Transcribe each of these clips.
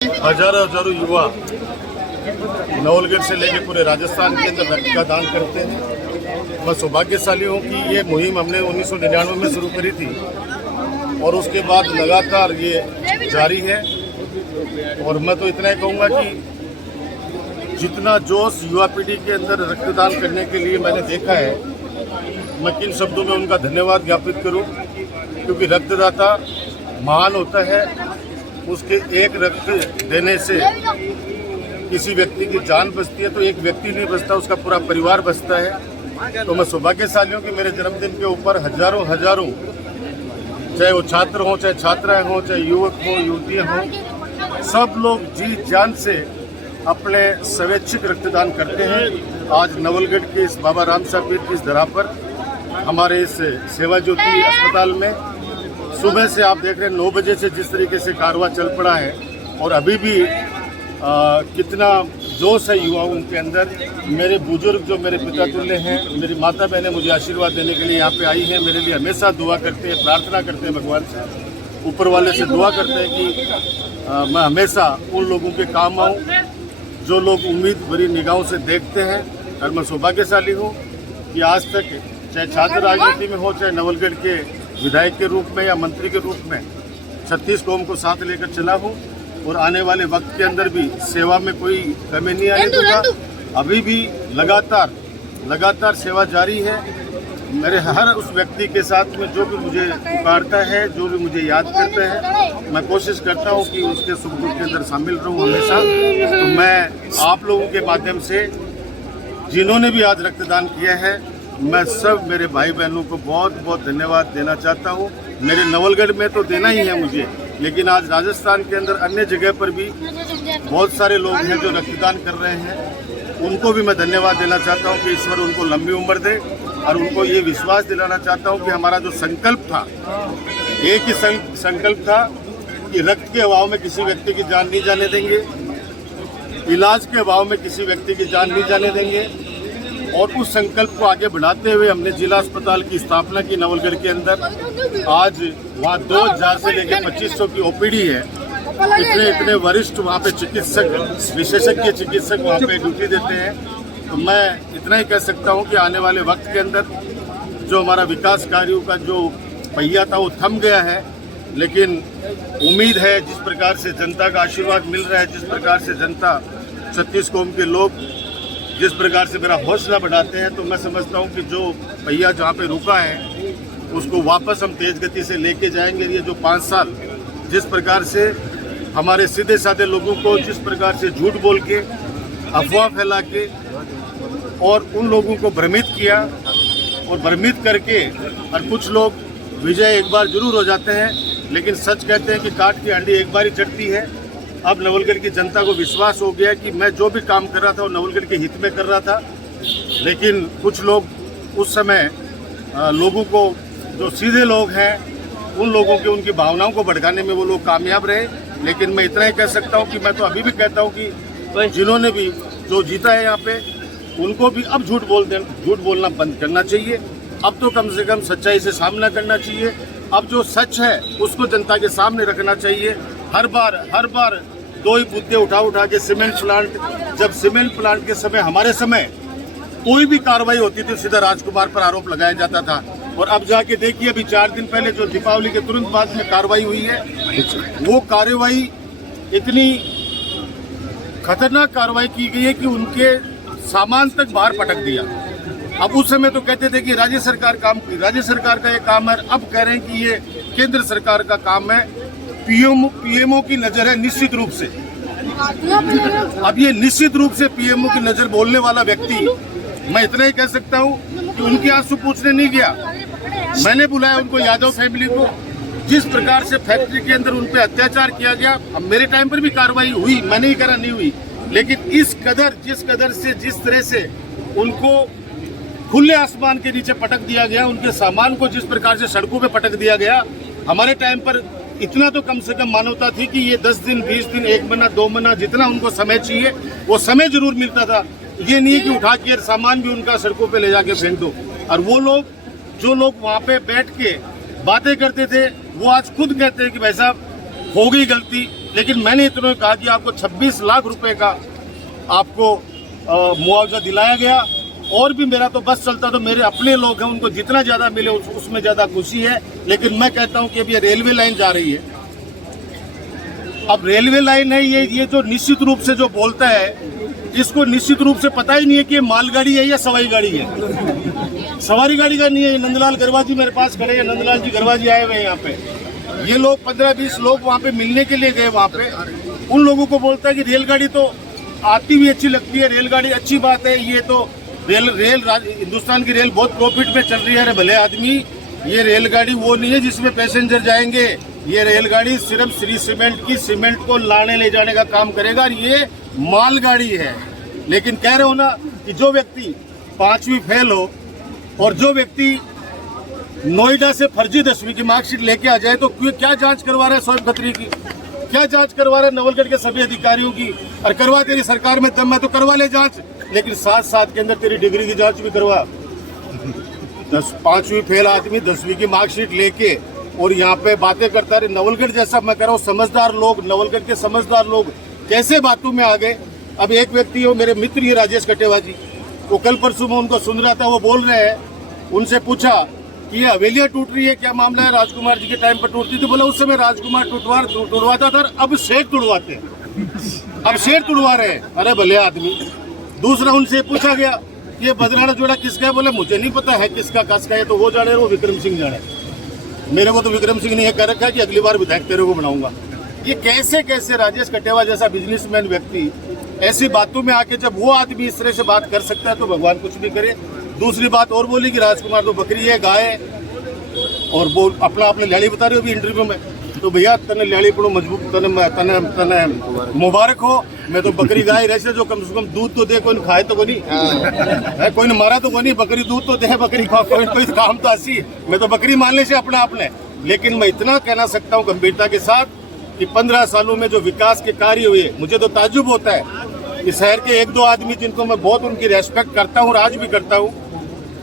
हजारों हजारों युवा नवलगढ़ से लेकर पूरे राजस्थान के अंदर रक्त का दान करते हैं। मैं सौभाग्यशाली हूँ कि ये मुहिम हमने 1999 में शुरू करी थी और उसके बाद लगातार ये जारी है। और मैं तो इतना ही कहूँगा कि जितना जोश युवा पीढ़ी के अंदर रक्तदान करने के लिए मैंने देखा है, मैं किन शब्दों में उनका धन्यवाद ज्ञापित करूं, क्योंकि रक्तदाता महान होता है। उसके एक रक्त देने से किसी व्यक्ति की जान बचती है, तो एक व्यक्ति नहीं बचता, उसका पूरा परिवार बचता है। तो मैं सौभाग्यशाली हूं कि मेरे जन्मदिन के ऊपर हजारों हजारों, चाहे वो छात्र हों, चाहे छात्राएं हों, चाहे युवक हों, युवतियां हों, सब लोग जी जान से अपने स्वैच्छिक रक्तदान करते हैं। आज नवलगढ़ के इस बाबा रामसाहब पीर की इस धरा पर हमारे इस सेवा ज्योति अस्पताल में सुबह से आप देख रहे हैं 9 बजे से जिस तरीके से कारवां चल पड़ा है और अभी भी कितना जोश है युवाओं के अंदर। मेरे बुजुर्ग जो मेरे पिता तुल्य हैं, मेरी माता बहनें मुझे आशीर्वाद देने के लिए यहाँ पे आई हैं, मेरे लिए हमेशा दुआ करते हैं, प्रार्थना करते हैं, भगवान से, ऊपर वाले से दुआ करते हैं कि मैं हमेशा उन लोगों के काम आऊँ जो लोग उम्मीद भरी निगाहों से देखते हैं। और मैं सौभाग्यशाली हूँ कि आज तक चाहे छात्र राजनीति में हो, चाहे नवलगढ़ के विधायक के रूप में या मंत्री के रूप में 36 कौम को साथ लेकर चला हूँ और आने वाले वक्त के अंदर भी सेवा में कोई कमी नहीं आने दूंगा। अभी भी लगातार सेवा जारी है। मेरे हर उस व्यक्ति के साथ में जो भी मुझे पुकारता है, जो भी मुझे याद करता है, मैं कोशिश करता हूँ कि उसके सुख दुख के अंदर शामिल रहूँ हमेशा। तो मैं आप लोगों के माध्यम से जिन्होंने भी आज रक्तदान किया है, मैं सब मेरे भाई बहनों को बहुत बहुत धन्यवाद देना चाहता हूँ। मेरे नवलगढ़ में तो देना ही है मुझे, लेकिन आज राजस्थान के अंदर अन्य जगह पर भी बहुत सारे लोग हैं जो रक्तदान कर रहे हैं। उनको भी मैं धन्यवाद देना चाहता हूँ कि ईश्वर उनको लंबी उम्र दे और उनको ये विश्वास दिलाना चाहता हूँ कि हमारा जो संकल्प था, एक ही संकल्प था कि रक्त के अभाव में किसी व्यक्ति की जान नहीं जाने देंगे, इलाज के अभाव में किसी व्यक्ति की जान नहीं जाने देंगे। और उस संकल्प को आगे बढ़ाते हुए हमने जिला अस्पताल की स्थापना की नवलगढ़ के अंदर। आज वहाँ 2000 से लेकर 2500 की ओपीडी है। इतने वरिष्ठ वहाँ पे चिकित्सक, विशेषज्ञ चिकित्सक वहाँ पे ड्यूटी देते हैं। तो मैं इतना ही कह सकता हूँ कि आने वाले वक्त के अंदर जो हमारा विकास कार्यों का जो पहिया था वो थम गया है, लेकिन उम्मीद है जिस प्रकार से जनता का आशीर्वाद मिल रहा है, जिस प्रकार से जनता 36 कौम के लोग जिस प्रकार से मेरा हौसला बढ़ाते हैं, तो मैं समझता हूं कि जो पहिया जहां पे रुका है उसको वापस हम तेज गति से लेके जाएंगे। ये जो 5 साल जिस प्रकार से हमारे सीधे साधे लोगों को जिस प्रकार से झूठ बोल के, अफवाह फैला के और उन लोगों को भ्रमित किया और भ्रमित करके, और कुछ लोग विजय एक बार जरूर हो जाते हैं, लेकिन सच कहते हैं कि काट की हंडी एक बार ही चढ़ती है। अब नवलगढ़ की जनता को विश्वास हो गया कि मैं जो भी काम कर रहा था वो नवलगढ़ के हित में कर रहा था। लेकिन कुछ लोग उस समय लोगों को, जो सीधे लोग हैं, उन लोगों के उनकी भावनाओं को भड़काने में वो लोग कामयाब रहे। लेकिन मैं इतना ही कह सकता हूँ कि मैं तो अभी भी कहता हूँ कि जिन्होंने भी जो जीता है यहाँ पे, उनको भी अब झूठ बोलना बंद करना चाहिए। अब तो कम से कम सच्चाई से सामना करना चाहिए। अब जो सच है उसको जनता के सामने रखना चाहिए। हर बार दो ही मुद्दे उठा के सीमेंट प्लांट, जब सीमेंट प्लांट के समय, हमारे समय कोई भी कार्रवाई होती थी सीधा राजकुमार पर आरोप लगाया जाता था। और अब जाके देखिए, अभी 4 दिन पहले जो दीपावली के तुरंत बाद में कार्रवाई हुई है, वो कार्रवाई इतनी खतरनाक कार्रवाई की गई है कि उनके सामान तक बाहर पटक दिया। अब उस समय तो कहते थे कि राज्य सरकार का ये काम है, अब कह रहे हैं कि ये केंद्र सरकार का काम है। पीएमओ की नजर है निश्चित रूप से। अब ये निश्चित रूप से पीएमओ की नजर बोलने वाला व्यक्ति, मैं इतना ही कह सकता हूँ कि उनके आंसू पूछने नहीं गया। मैंने बुलाया उनको, यादव फैमिली को। जिस प्रकार से फैक्ट्री के अंदर उन पे अत्याचार किया गया, अब मेरे टाइम पर भी कार्रवाई हुई, मैंने ही करा, नहीं हुई, लेकिन जिस तरह से उनको खुले आसमान के नीचे पटक दिया गया, उनके सामान को जिस प्रकार से सड़कों पे पटक दिया गया, हमारे टाइम पर इतना तो कम से कम मानवता थी कि ये 10 दिन, 20 दिन, 1 महीना, 2 महीना, जितना उनको समय चाहिए वो समय जरूर मिलता था। ये नहीं है कि उठा के सामान भी उनका सड़कों पे ले जाके फेंक दो। और वो लोग, जो लोग वहाँ पे बैठ के बातें करते थे, वो आज खुद कहते हैं कि भाई साहब हो गई गलती, लेकिन मैंने इतना कहा कि आपको 26 लाख रुपए का आपको मुआवजा दिलाया गया। और भी मेरा तो बस चलता, तो मेरे अपने लोग हैं, उनको जितना ज़्यादा मिले उसमें ज़्यादा खुशी है। लेकिन मैं कहता हूं कि अब ये रेलवे लाइन जा रही है, अब रेलवे लाइन है, ये जो निश्चित रूप से जो बोलता है, इसको निश्चित रूप से पता ही नहीं है कि ये मालगाड़ी है या सवारी गाड़ी है। सवारी गाड़ी का नहीं है। नंदलाल गरवा जी मेरे पास खड़े हैं, नंदलाल जी गरवा जी आए हुए हैं यहाँ पे। ये लोग 15-20 लोग वहाँ पे मिलने के लिए गए वहाँ पे। उन लोगों को बोलता है कि रेलगाड़ी तो आती हुई अच्छी लगती है, रेलगाड़ी अच्छी बात है, ये तो हिंदुस्तान की रेल बहुत प्रॉफिट में चल रही है। अरे भले आदमी, ये रेलगाड़ी वो नहीं है जिसमें पैसेंजर जाएंगे। ये रेलगाड़ी सिर्फ श्री सीमेंट की सीमेंट को लाने ले जाने का काम करेगा, और ये मालगाड़ी है। लेकिन कह रहे हो ना कि जो व्यक्ति 5वीं फेल हो और जो व्यक्ति नोएडा से फर्जी 10वीं की मार्कशीट लेके आ जाए, तो क्या जांच करवा रहा है शोएब खत्री की, क्या जांच करवा रहा है नवलगढ़ के सभी अधिकारियों की? और करवा, तेरी सरकार में दम है तो करवा ले जांच, लेकिन 7 के अंदर तेरी डिग्री की जांच भी करवा। 5वीं फेल आदमी 10वीं की मार्कशीट लेके और यहाँ पे बातें करता है। नवलगढ़ जैसा मैं कह रहा हूँ समझदार लोग, नवलगढ़ के समझदार लोग कैसे बातों में आ गए। अब एक व्यक्ति हो, मेरे मित्र ही राजेश कटेवा जी, वो कल परसों में उनको सुन रहा था, वो बोल रहे हैं, उनसे पूछा कि ये हवेलियाँ टूट रही है, क्या मामला है? राजकुमार जी के टाइम पर टूटती थी। बोला उस समय राजकुमार टूटवाता था, अब सेठ तुड़वाते, अब सेठ तुड़वा रहे हैं। अरे भले आदमी। दूसरा उनसे पूछा गया ये बदराना जोड़ा किसका है? बोले मुझे नहीं पता है किसका किसका है, तो वो जाने, वो विक्रम सिंह जाने। मेरे को तो विक्रम सिंह ने यह कह रखा है कि अगली बार विधायक तेरे को बनाऊंगा। ये कैसे कैसे राजेश कटेवा जैसा बिजनेसमैन व्यक्ति ऐसी बातों में आके, जब वो आदमी इस तरह से बात कर सकता है तो भगवान कुछ भी करे। दूसरी बात और बोली कि राजकुमार तो बकरी है, गाय है, और वो अपना आपने लैली बता रहे हो अभी इंटरव्यू में। तो भैया तने लैली पड़ो मजबूत, तने मुबारक हो। मैं तो बकरी गाय रहे जो कम से कम दूध तो दे, कोई खाए तो कोई नहीं, कोई ने मारा तो कोई नहीं, बकरी दूध तो दे, बकरी कोई काम तो ऐसी। मैं तो बकरी मानने से अपना आपने। लेकिन मैं इतना कहना सकता हूँ गंभीरता के साथ कि 15 सालों में जो विकास के कार्य हुए, मुझे तो ताज्जुब होता है कि शहर के 1-2 आदमी जिनको मैं बहुत उनकी रेस्पेक्ट करता हूँ और आज भी करता हूँ,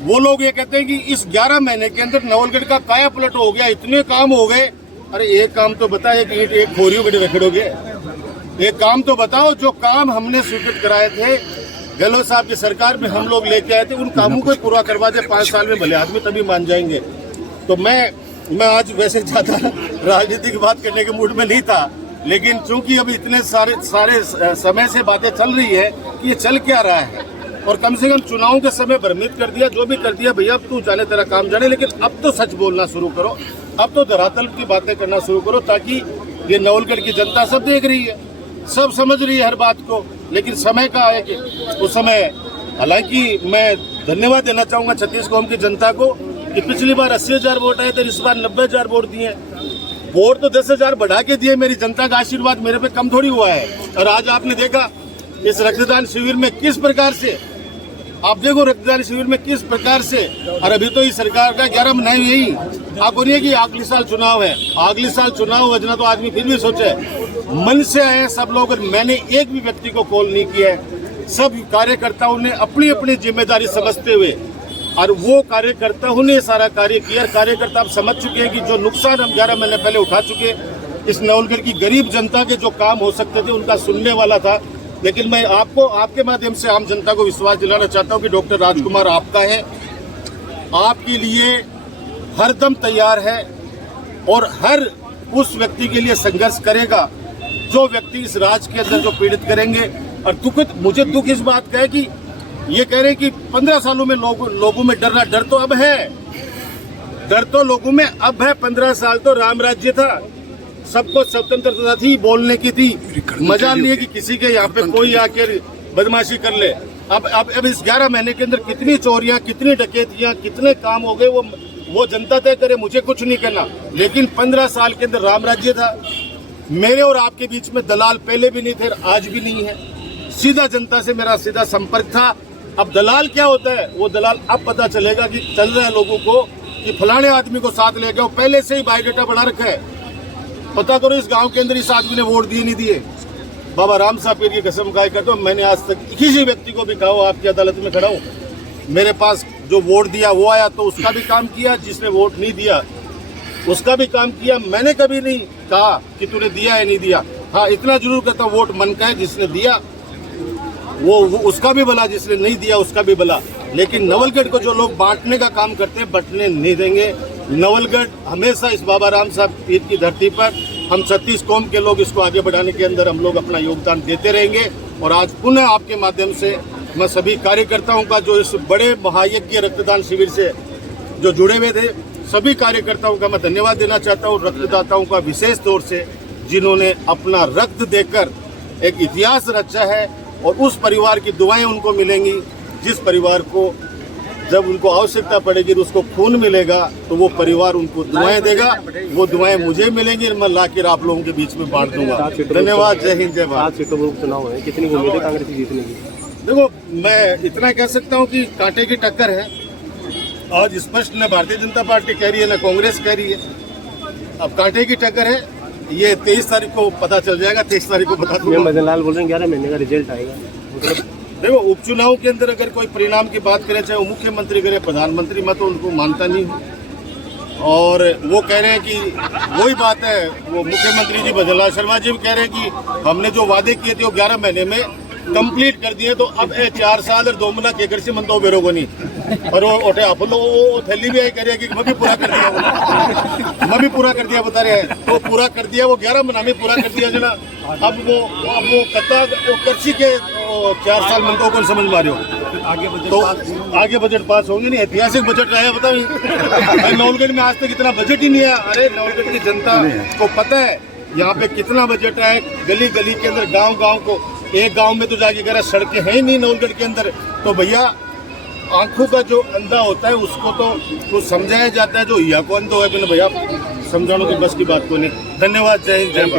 वो लोग ये कहते हैं कि इस 11 महीने के अंदर नवलगढ़ का काया पलट हो गया, इतने काम हो गए। अरे एक काम तो बताओ, एक खोरियों के रखड़ोगे, एक काम तो बताओ। जो काम हमने स्वीकृत कराए थे गहलोत साहब की सरकार में, हम लोग लेके आए थे, उन कामों को पूरा करवा दे 5 साल में, भले आदमी तभी मान जाएंगे। तो मैं आज वैसे ज्यादा राजनीति की बात करने के मूड में नहीं था, लेकिन चूंकि अभी इतने सारे समय से बातें चल रही है कि ये चल क्या रहा है, और कम से कम चुनावों के समय भ्रमित कर दिया, जो भी कर दिया भैया, अब तू जाने तेरा काम जाने। लेकिन अब तो सच बोलना शुरू करो, अब तो धरातल की बातें करना शुरू करो, ताकि ये नवलगढ़ की जनता सब देख रही है, सब समझ रही है हर बात को। लेकिन समय का है कि उस समय, हालांकि मैं धन्यवाद देना चाहूंगा छत्तीस कौम की जनता को कि पिछली बार 80,000 वोट आए थे, इस बार 90,000 वोट दिए। वोट तो 10,000 बढ़ा के दिए, मेरी जनता का आशीर्वाद मेरे पे कम थोड़ी हुआ है। और आज आपने देखा इस रक्तदान शिविर में किस प्रकार से, आप देखो रक्तदान शिविर में किस प्रकार से, और अभी तो इस सरकार का 11 महीना यही आप बोलिए कि अगले साल चुनाव है, अगले साल चुनाव वजना तो आदमी फिर भी सोचे। मन से आए सब लोग, मैंने एक भी व्यक्ति को कॉल नहीं किया है। सब कार्यकर्ताओं ने अपनी अपनी जिम्मेदारी समझते हुए, और वो कार्यकर्ताओं ने सारा कार्य किया। कार्यकर्ता आप समझ चुके हैं कि जो नुकसान हम 11 महीने पहले उठा चुके, इस नवलगढ़ की गरीब जनता के जो काम हो सकते थे उनका सुनने वाला था। लेकिन मैं आपको, आपके माध्यम से आम जनता को विश्वास दिलाना चाहता हूं कि डॉक्टर राजकुमार आपका है, आपके लिए हरदम तैयार है, और हर उस व्यक्ति के लिए संघर्ष करेगा जो व्यक्ति इस राज्य के अंदर जो पीड़ित करेंगे। और मुझे दुख इस बात का है कि ये कह रहे हैं कि 15 सालों में लोगों में डर तो अब है, डर तो लोगों में अब है। 15 साल तो राम राज्य था, सबको स्वतंत्रता थी, बोलने की थी, मजा नहीं है कि किसी के यहाँ पे कोई आकर बदमाशी कर ले। अब इस 11 महीने के अंदर कितनी चोरियां, कितनी डकैतियां, कितने काम हो गए, वो जनता तय करे, मुझे कुछ नहीं करना। लेकिन 15 साल के अंदर राम राज्य था। मेरे और आपके बीच में दलाल पहले भी नहीं थे, आज भी नहीं है। सीधा जनता से मेरा सीधा संपर्क था। अब दलाल क्या होता है, वो दलाल अब पता चलेगा कि चल रहा है लोगों को कि फलाने आदमी को साथ ले गए, पहले से ही बायोडाटा बना रखा है। पता करो इस गांव के अंदर इस आदमी ने वोट दिए नहीं दिए। बाबा राम साहब पीर की कसम खाए करता हूं, मैंने आज तक किसी व्यक्ति को भी कहा, आपकी अदालत में खड़ा हूं, मेरे पास जो वोट दिया वो आया तो उसका भी काम किया, जिसने वोट नहीं दिया उसका भी काम किया। मैंने कभी नहीं कहा कि तूने दिया है नहीं दिया। हाँ इतना जरूर कहता हूँ, वोट मन का है, जिसने दिया वो उसका भी भला, जिसने नहीं दिया उसका भी भला। लेकिन नवलगढ़ को जो लोग बांटने का काम करते हैं, बंटने नहीं देंगे। नवलगढ़ हमेशा इस बाबा राम साहब पीर की धरती पर हम 36 कौम के लोग इसको आगे बढ़ाने के अंदर हम लोग अपना योगदान देते रहेंगे। और आज पुनः आपके माध्यम से मैं सभी कार्यकर्ताओं का, जो इस बड़े महायज्ञ रक्तदान शिविर से जो जुड़े हुए थे, सभी कार्यकर्ताओं का मैं धन्यवाद देना चाहता हूँ। रक्तदाताओं का विशेष तौर से, जिन्होंने अपना रक्त देकर एक इतिहास रचा है, और उस परिवार की दुआएं उनको मिलेंगी जिस परिवार को जब उनको आवश्यकता पड़ेगी तो उसको खून मिलेगा, तो वो परिवार उनको दुआएं देगा। वो दुआएं मुझे मिलेंगी, मैं लाकर आप लोगों के बीच में बांट दूंगा। धन्यवाद। जय हिंद, जय भारत। 7 सीटों पर चुनाव है, कितनी उम्मीद है कांग्रेस की जीतने की? देखो, मैं इतना कह सकता हूँ कि कांटे की टक्कर है। आज स्पष्ट न भारतीय जनता पार्टी कह रही है, न कांग्रेस कह रही है। अब कांटे की टक्कर है, ये 23 तारीख को पता चल जाएगा। 23 तारीख को बता दूंगा। मदन लाल बोल रहे हैं 11 महीने का रिजल्ट आएगा। मतलब देखो, उपचुनाव के अंदर अगर कोई परिणाम की बात करें, चाहे वो मुख्यमंत्री करे, प्रधानमंत्री, मैं तो उनको मानता नहीं हूँ। और वो कह रहे हैं कि वही बात है, वो मुख्यमंत्री जी भजन लाल शर्मा जी भी कह रहे हैं कि हमने जो वादे किए थे वो 11 महीने में कंप्लीट कर दिए। तो अब 4 साल और 2 महीना के कर से मन तो बेरोगो नहीं। और वो उठे आप लोग थैली भी आई कह रहे हैं कि मैं भी पूरा कर दिया, मैं भी पूरा कर दिया बता रहे हैं। तो पूरा कर दिया, वो 11 महीना में पूरा कर दिया जना। अब वो कत्ता कर्सी के 4 साल मन तो कौन समझ पा रहे हो। तो आगे बजट पास होंगे नहीं, ऐतिहासिक बजट रहा है। बताओ, नवलगढ़ में आज तक इतना बजट ही नहीं है। अरे नवलगढ़ की जनता को पता है यहाँ पे कितना बजट है। गली गली के अंदर, गांव गांव को, एक गांव में तो जाके कह रहा सड़कें हैं ही नहीं नवलगढ़ के अंदर। तो भैया, आंखों का जो अंधा होता है उसको तो कुछ समझाया जाता है, जो या को अंधा है भैया समझाने की बस की बात को नहीं। धन्यवाद। जय हिंद, जय भारत।